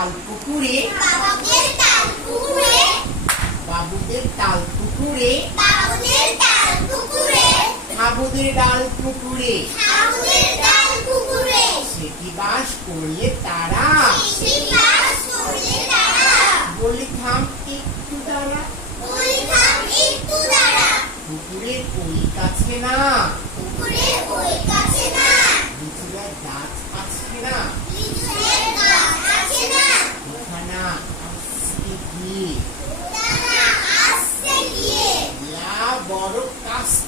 তাল পুকুরে বাবুদের তাল পুকুরে বাবুদের তাল পুকুরে বাবুদের তাল পুকুরে হাবুদের ডাল পুকুরে। বাবুদের তাল পুকুরে। সেটি বাস করলে তারা। শিশি বাস করলে তারা। বলি থাম একটু দাঁড়া। বলি থাম একটু দাঁড়া। পুকুরের ওই কাছে না? পুকুরের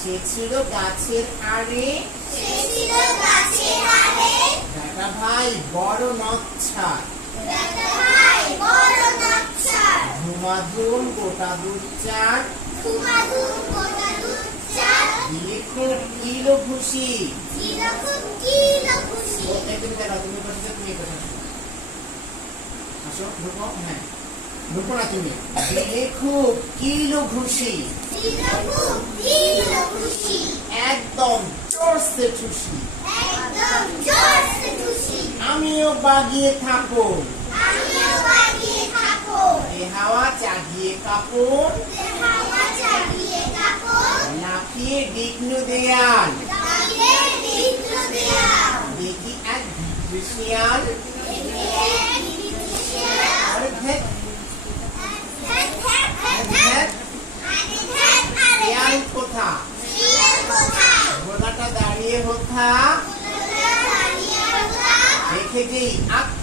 সে ছিল গাছের আড়ে। সে ছিল গাছের আড়ে। দাদা ভাই বড় নচ্ছা দাদা ভাই বড় নাচ্ছা ধুমাধুম গোটা দুধ চার ধুমাধুম গোটা দুধ চাল দিলে খুব কিলো খুশি। ছিল খুব কিলো খুশি। এই তুমি দেখো তুমি বসেছো তুমি বসে আসো ঢুকো হ্যাঁ। ঢুকো না তুমি। দিলে কিলো খুব খুশি। একদম চড়ছে খুশি। একদম জোরসে খুশি আমিও বাগিয়ে থাকো। আমিও বাগিয়ে থাকো এ হাওয়া চাগিয়ে কাপড় হাওয়া চালিয়ে কাপড় লাফিয়ে ডিগ্ন দেয়াল। তাইলে বিদ্র দেয়া দেখি এক শিয়াল আর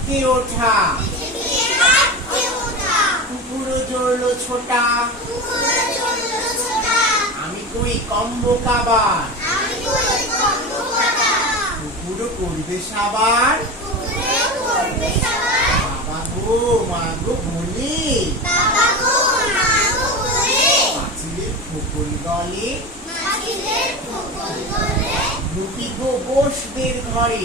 আঁকতে ওঠা কুকুরও জড়লো ছোটা। আমি কই কম্ব কাবার কুকুরও করবে সাবার। বাবা গো মা গো বলি। পাঁচিলের ফুকুল গলে ঘরে।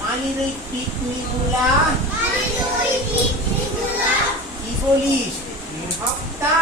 মালির ওই পিকনি গুলা। কি বলিস? হপ্তা